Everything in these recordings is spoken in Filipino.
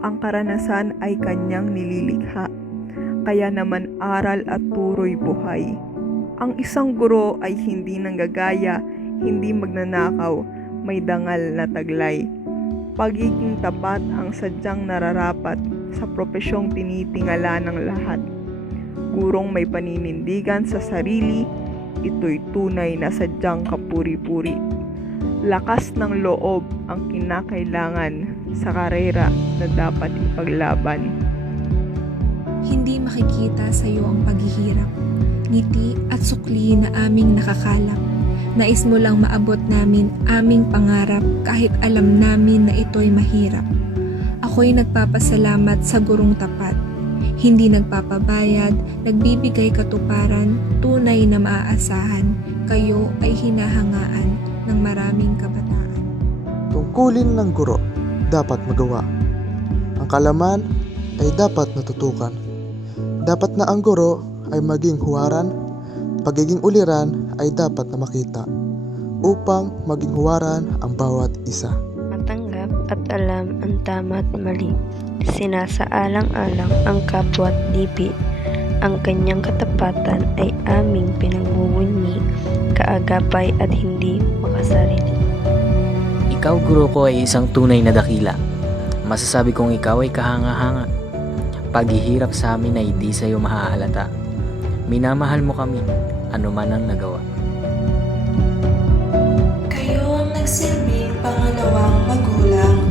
Ang karanasan ay kanyang nililikha, kaya naman aral at turo'y buhay. Ang isang guro ay hindi nanggagaya, hindi magnanakaw, may dangal na taglay. Pagiging tapat ang sadyang nararapat sa propesyong tinitingala ng lahat. Gurong may paninindigan sa sarili, ito'y tunay na sadyang kapuri-puri. Lakas ng loob ang kinakailangan sa karera na dapat ipaglaban. Hindi makikita sa iyo ang paghihirap, ngiti at sukli na aming nakakalap. Nais mo lang maabot namin aming pangarap kahit alam namin na ito'y mahirap. Ako'y nagpapasalamat sa gurong tapat, hindi nagpapabayad, nagbibigay katuparan, tunay na maaasahan, kayo ay hinahangaan ng maraming kabataan. Tungkulin ng guro dapat magawa. Ang kalaman ay dapat natutukan. Dapat na ang guro ay maging huwaran, pagiging uliran ay dapat na makita upang maging huwaran ang bawat isa. Matanggap at alam ang tama at mali. Sinasaalang-alang ang kapwa't lipi. Ang kanyang katapatan ay aming pinagmumuni, kaagapay at hindi makasarili. Ikaw, guro ko, ay isang tunay na dakila. Masasabi kong ikaw ay kahanga-hanga. Paghihirap sa amin ay di sa'yo mahahalata. Minamahal mo kami, ano man ang nagawa. Kayo ang nagsilbing pangalawang magulang.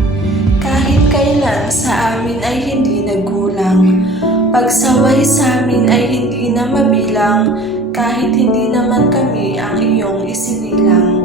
Kahit kailan sa amin ay hindi nagkulang. Pagsaway sa amin ay hindi na mabilang. Kahit hindi naman kami ang iyong isinilang.